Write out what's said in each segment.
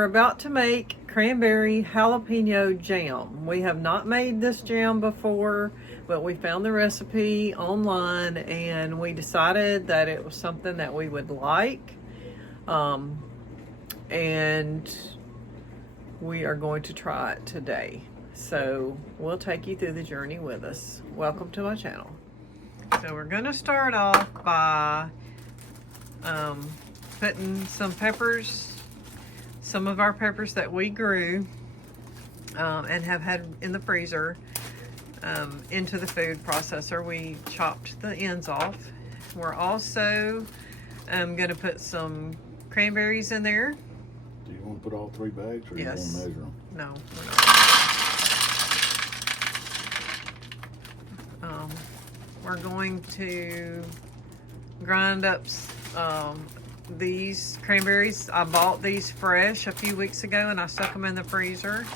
we're about to make cranberry jalapeno jam. We have not made this jam before, but we found the recipe online and we decided that it was something that we would like. And we are going to try it today. So we'll take you through the journey with us. Welcome to my channel. So we're going to start off by putting some peppers, some of our peppers that we grew and have had in the freezer, into the food processor. We chopped the ends off. We're also going to put some cranberries in there. Do you want to put all 3 bags, or Yes. you want to measure them? No, we're not. We're going to grind up these cranberries. I bought these fresh a few weeks ago and I stuck them in the freezer.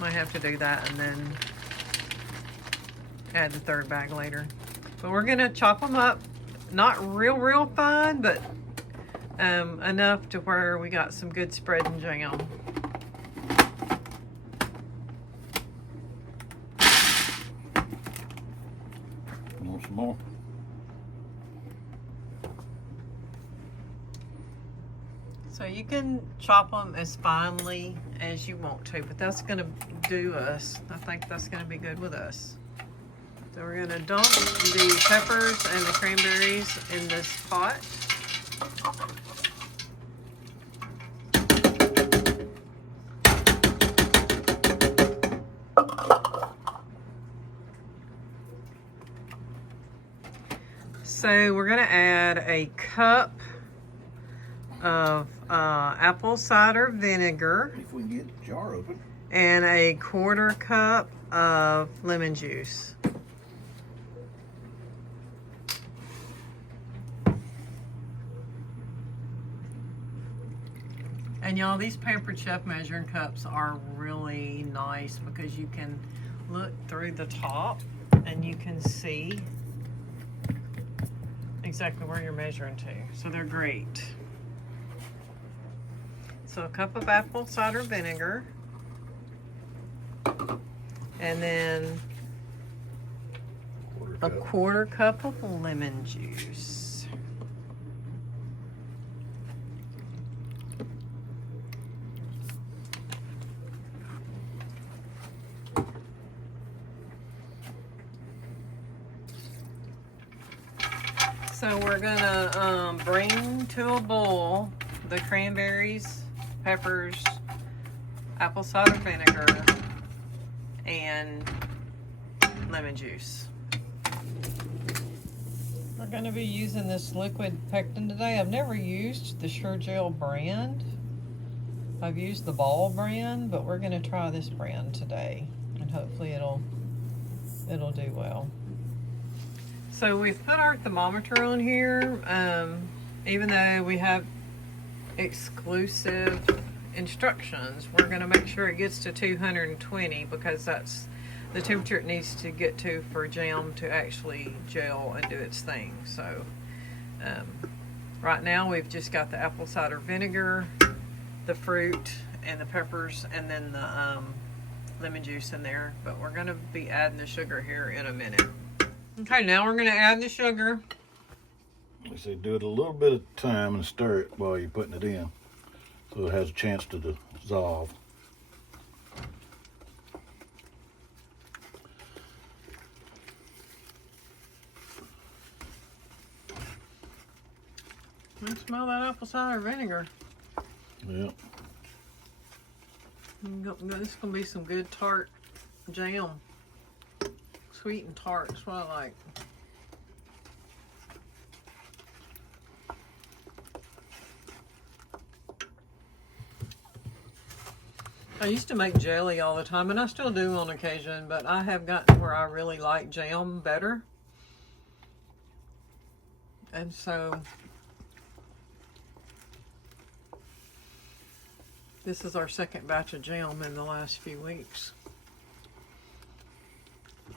Might have to do that and then add the 3rd bag later. But we're gonna chop them up, not real fine, but enough to where we got some good spread and jam. Want some more? So you can chop them as finely as you want to, but that's gonna do us. I think that's gonna be good with us. So we're gonna dump the peppers and the cranberries in this pot. So we're gonna add a cup of apple cider vinegar If we can get the jar open. and a 1/4 cup of lemon juice. And y'all, these Pampered Chef measuring cups are really nice because you can look through the top and you can see exactly where you're measuring to. So they're great. So a cup of apple cider vinegar, and then a 1/4 cup of lemon juice. So we're gonna bring to a boil the cranberries, peppers, apple cider vinegar, and lemon juice. We're going to be using this liquid pectin today. I've never used the Sure Gel brand. I've used the Ball brand, but we're going to try this brand today, and hopefully it'll do well. So we've put our thermometer on here, even though we have exclusive instructions. We're going to make sure it gets to 220 because that's the temperature it needs to get to for jam to actually gel and do its thing. So right now we've just got the apple cider vinegar, the fruit, and the peppers, and then the lemon juice in there. But we're going to be adding the sugar here in a minute. Okay, now we're going to add the sugar. They say do it a little bit at a time and stir it while you're putting it in, so it has a chance to dissolve. I can smell that apple cider vinegar. Yep. This is going to be some good tart jam. Sweet and tart, that's what I like. I used to make jelly all the time, and I still do on occasion, but I have gotten where I really like jam better. And so this is our 2nd batch of jam in the last few weeks.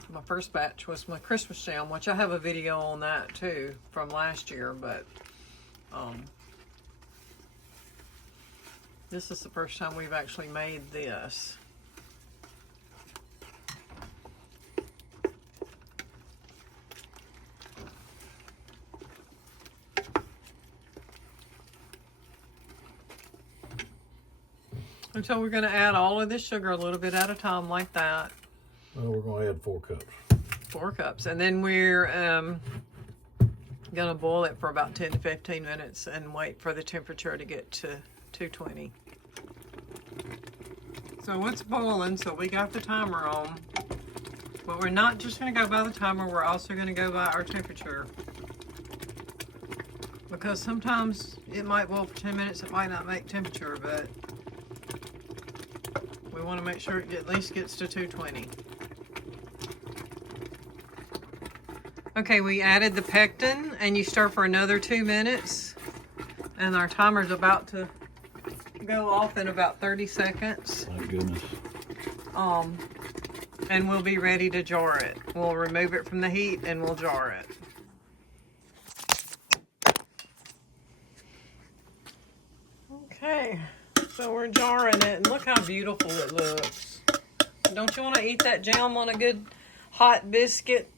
My first batch was my Christmas jam, which I have a video on that too from last year, but This is the first time we've actually made this. And so we're going to add all of this sugar a little bit at a time like that. Well, we're going to add 4 cups. 4 cups. And then we're going to boil it for about 10 to 15 minutes and wait for the temperature to get to 220. So it's boiling, so we got the timer on. But we're not just going to go by the timer, we're also going to go by our temperature. Because sometimes it might boil for 10 minutes, it might not make temperature, but we want to make sure it at least gets to 220. Okay, we added the pectin, and you stir for another 2 minutes. And our timer's about to go off in about 30 seconds. Thank goodness. And we'll be ready to jar it. We'll remove it from the heat and we'll jar it. Okay, so we're jarring it, and look how beautiful it looks. Don't you want to eat that jam on a good hot biscuit?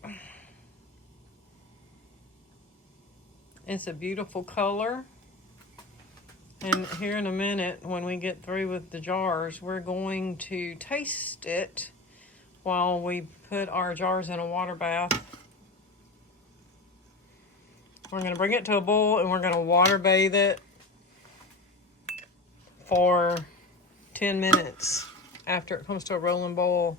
It's a beautiful color. And here in a minute, when we get through with the jars, we're going to taste it while we put our jars in a water bath. We're going to bring it to a boil and we're going to water bathe it for 10 minutes after it comes to a rolling boil.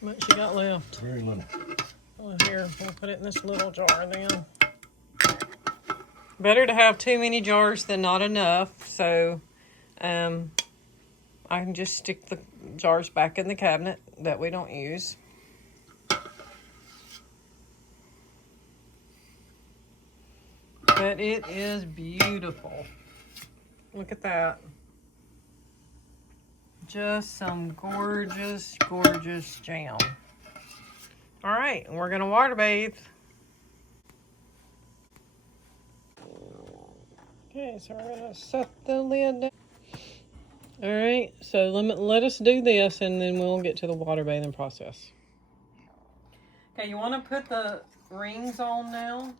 How much you got left? Very little. Oh, here, we'll put it in this little jar then. Better to have too many jars than not enough, so I can just stick the jars back in the cabinet that we don't use. But it is beautiful. Look at that. Just some gorgeous, gorgeous jam. All right, we're gonna water bathe. Okay, so we're gonna set the lid down. All right, so let us do this and then we'll get to the water bathing process. Okay, you wanna put the rings on now.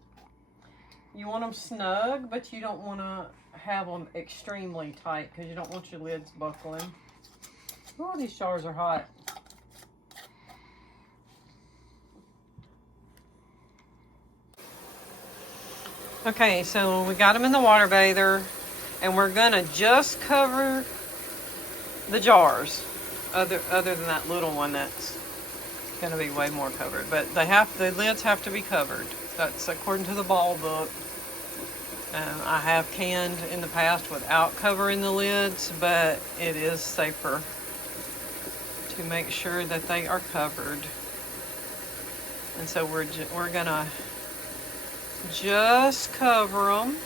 You want them snug, but you don't wanna have them extremely tight because you don't want your lids buckling. Oh, these jars are hot. Okay, so we got them in the water bather, and we're gonna just cover the jars. Other than that little one that's gonna be way more covered, but the lids have to be covered. That's according to the ball book. I have canned in the past without covering the lids, but it is safer to make sure that they are covered. And so we're gonna just cover them.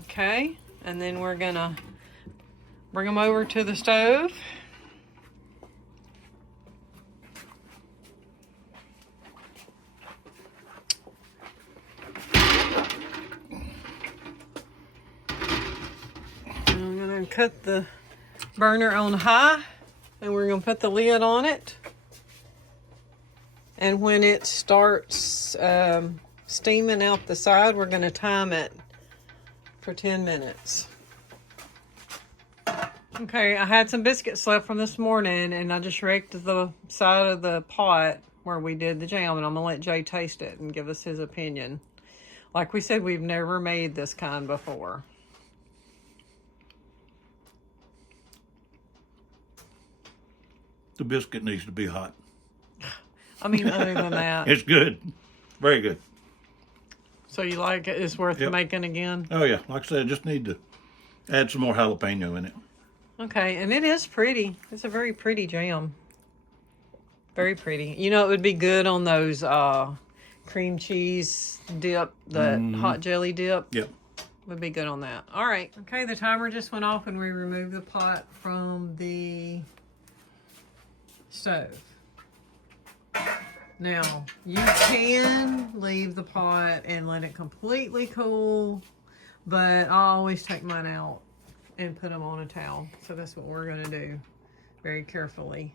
Okay, and then we're gonna bring them over to the stove. And I'm gonna cut the burner on high, and we're going to put the lid on it. And when it starts steaming out the side, we're going to time it for 10 minutes. Okay, I had some biscuits left from this morning, and I just raked the side of the pot where we did the jam, and I'm going to let Jay taste it and give us his opinion. Like we said, we've never made this kind before. The biscuit needs to be hot. I mean, other than that. It's good. Very good. So you like it? It's worth Yep. making again? Oh, yeah. Like I said, I just need to add some more jalapeno in it. Okay, and it is pretty. It's a very pretty jam. Very pretty. You know, it would be good on those cream cheese dip, the hot jelly dip. Yep. would be good on that. All right. Okay, the timer just went off and we removed the pot from the stove. Now, you can leave the pot and let it completely cool, but I always take mine out and put them on a towel. So that's what we're going to do very carefully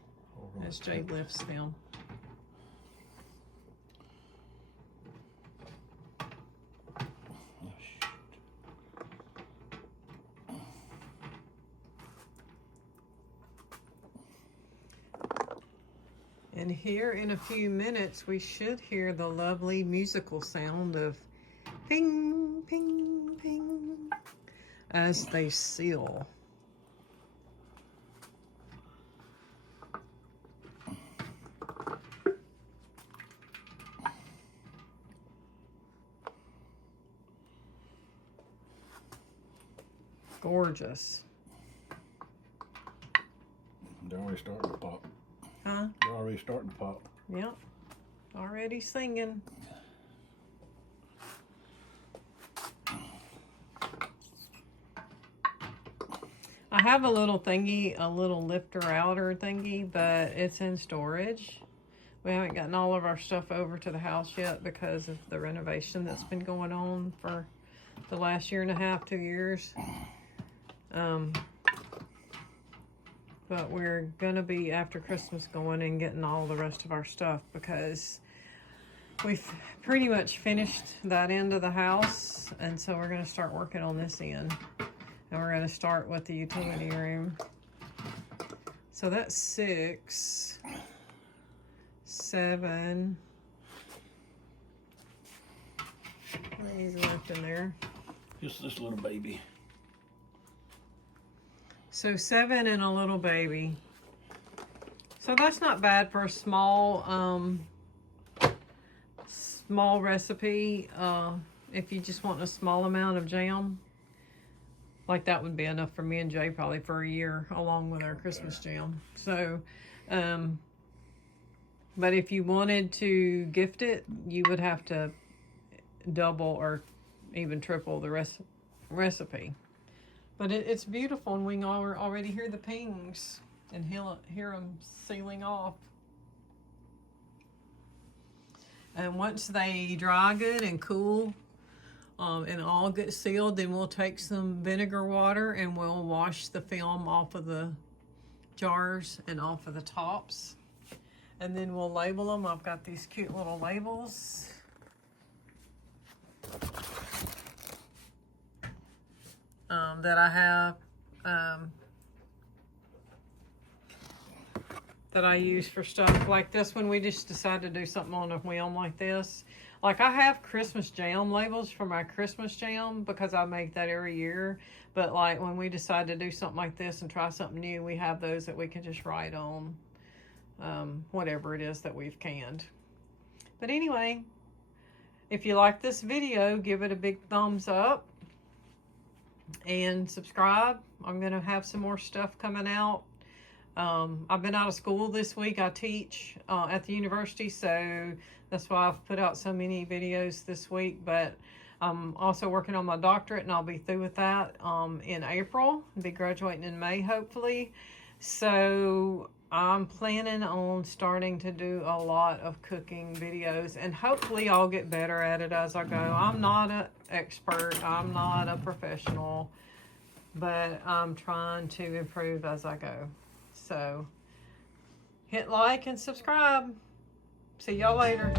as Jay lifts them. And here in a few minutes, we should hear the lovely musical sound of ping, ping, ping as they seal. Gorgeous. They're already starting to pop. Huh? They're already starting to pop. Yep. Already singing. I have a little thingy, a little lifter outer thingy, but it's in storage. We haven't gotten all of our stuff over to the house yet because of the renovation that's been going on for the last year and a half, 2 years. But we're gonna be after Christmas going and getting all the rest of our stuff because we've pretty much finished that end of the house, and so we're gonna start working on this end. And we're gonna start with the utility room. So that's 6, 7. These left in there. Just this little baby. So 7 and a little baby. So that's not bad for a small recipe. If you just want a small amount of jam, like that would be enough for me and Jay probably for a year, along with our Christmas jam. So, but if you wanted to gift it, you would have to double or even triple the recipe. But it's beautiful, and we can already hear the pings and hear them sealing off. And once they dry good and cool and all get sealed, then we'll take some vinegar water and we'll wash the film off of the jars and off of the tops. And then we'll label them. I've got these cute little labels. That I have that I use for stuff like this one. We just decided to do something on a whim like this. Like I have Christmas jam labels for my Christmas jam because I make that every year. But like when we decide to do something like this and try something new, we have those that we can just write on whatever it is that we've canned. But anyway, if you like this video, give it a big thumbs up. And subscribe. I'm going to have some more stuff coming out. I've been out of school this week. I teach at the university, so that's why I've put out so many videos this week. But I'm also working on my doctorate, and I'll be through with that in April. I'll be graduating in May, hopefully. So I'm planning on starting to do a lot of cooking videos, and hopefully I'll get better at it as I go. I'm not an expert. I'm not a professional, but I'm trying to improve as I go. So hit like and subscribe. See y'all later.